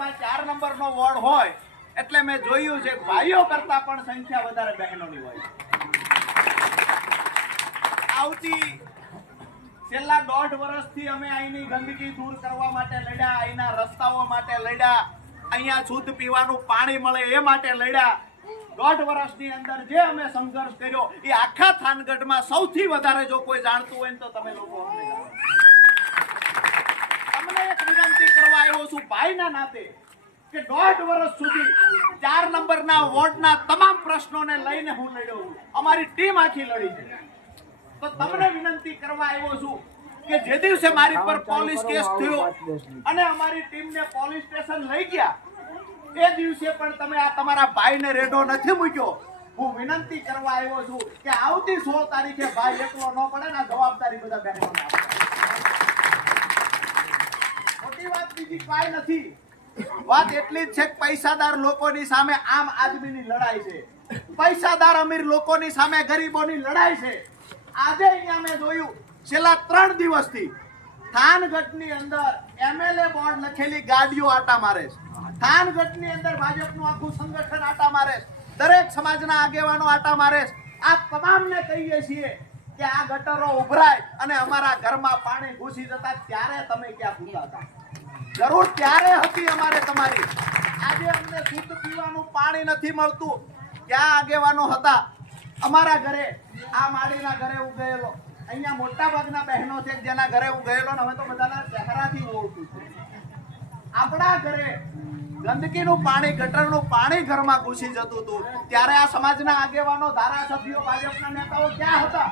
4 નંબરનો વોર્ડ હોય એટલે મેં જોયું છે ભાઈઓ કરતા પણ સંખ્યા વધારે બહેનોની હોય. આવતી છેલ્લા 1.5 વર્ષથી અમે અહીંની ગંદકી દૂર કરવા માટે લડ્યા, અહીંના રસ્તાઓ માટે લડ્યા, અહીંયા શુદ્ધ પીવાનું પાણી મળે એ માટે લડ્યા. 1.5 વર્ષની અંદર જે અમે સંઘર્ષ કર્યો એ આખા થાનગઢમાં સૌથી વધારે જો કોઈ જાણતું હોય તો તમે લોકો તમને એક વિનંતી કરવા આવ્યો છું ભાઈના નાતે કે 1.5 વર્ષ સુધી 4 નંબરના વોર્ડના તમામ પ્રશ્નોને લઈને હું લડ્યો છું. અમારી ટીમ આખી લડી છે. તો તમને વિનંતી કરવા આવ્યો છું કે જે દિવસે મારી પર પોલીસ કેસ થયો અને અમારી ટીમને પોલીસ સ્ટેશન લઈ ગયા એ દિવસે પણ તમે આ તમારા ભાઈને રેડો નથી મૂક્યો. હું વિનંતી કરવા આવ્યો છું કે આવતી 16 તારીખે ભાઈ એકલો ન પડે ને જવાબદારી બધા બહેનોને આપો. મોટી વાત બીજી કાંઈ નથી. વાત એટલી જ છે કે પૈસાદાર લોકોની સામે આમ આદમીની લડાઈ છે, પૈસાદાર અમીર લોકોની સામે ગરીબોની લડાઈ છે. આજે અહીંયા મેં જોયું છેલ્લા 3 દિવસથી થાનગઢની અંદર એમએલએ બોર્ડ લખેલી ગાડીઓ આટા મારે છે. થાનગઢની અંદર ભાજપનું આખું સંગઠન આટા મારે છે, દરેક સમાજના આગેવાનો આટા મારે છે. આ તમામને કહીએ છીએ કે આ ગટરો ઉભરાય અને અમારા ઘરમાં પાણી ઘૂસી જતા ત્યારે તમે ક્યાં ભૂલા હતા? જરૂર ત્યારે હતી અમારે તમારી. આજે અમને શુદ્ધ પીવાનું પાણી નથી મળતું. ક્યાં આગેવાનો હતા? અમારા ઘરે આ માળીના ઘરે હું ગયેલો, અહીંયા મોટા ભાગના બહેનો છે જેના ઘરે હું ગયેલો ને હવે તો બધાના ચહેરાથી ઓળખું છું. આપણા ઘરે ગંદકીનું પાણી, ગટરનું પાણી ઘરમાં ઘૂસી જતું હતું ત્યારે આ સમાજના આગેવાનો, ધારાસભ્યો, ભાજપના નેતાઓ ક્યાં હતા?